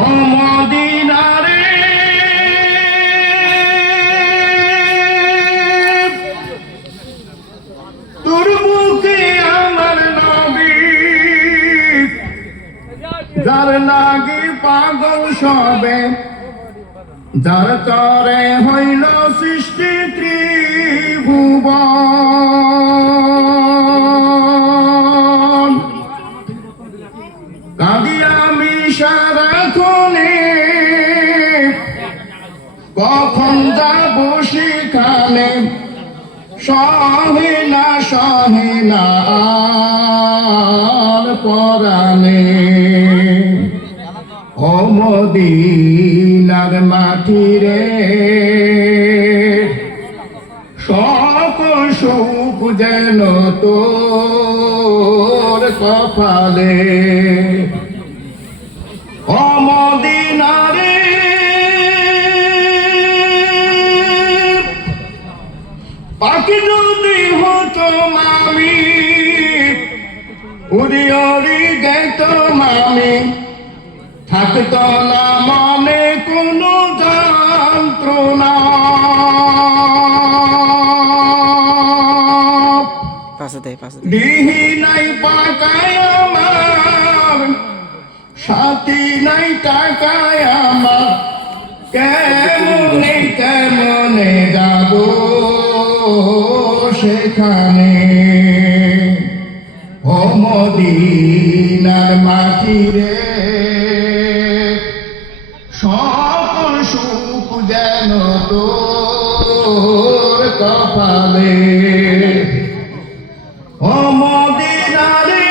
ও মদিনারে তোর বুকে আমার নবী, যার লাগি পাগল সবে, যার তরে হইল সৃষ্টি ত্রিভুবন। কাঁদি আমি সারাক্ষণে, কখন যাব সেখানে, সহে না আর পরাণে। ও মদিনার মাটি রে, সকল সুখ যেন তোর কপালে। ও মদিনারে পাখি যদি হতো আমি, উড়ি উড়ি যেত আমি, থাকতো না মনে কোনো যন্ত্রণা। দিহি নাই পাকায় আমার, সাথী নাই টাকায় আমার, কেমনে কেমনে যাব সেখানে। ও মদিনার মাটি রে, সকল সুখ যেন তোর কপালে। ও মদিনারে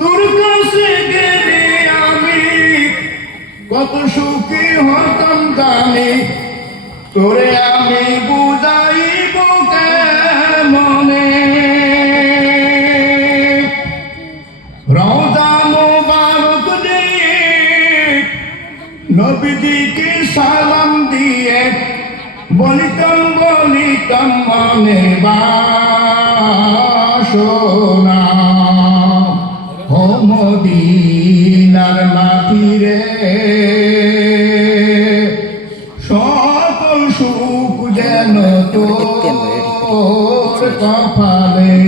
তোর কাছে গেলে আমি কত সুখী হতাম জানি, তোরে আমি বুঝাইব কেমনে। রওজা মোবারক দিয়ে নবীজিকে সালাম দিয়ে বলিতাম মনে বাসনা। ও মদিনার মাটি রে, সকল সুখ যেন তোর কপালে।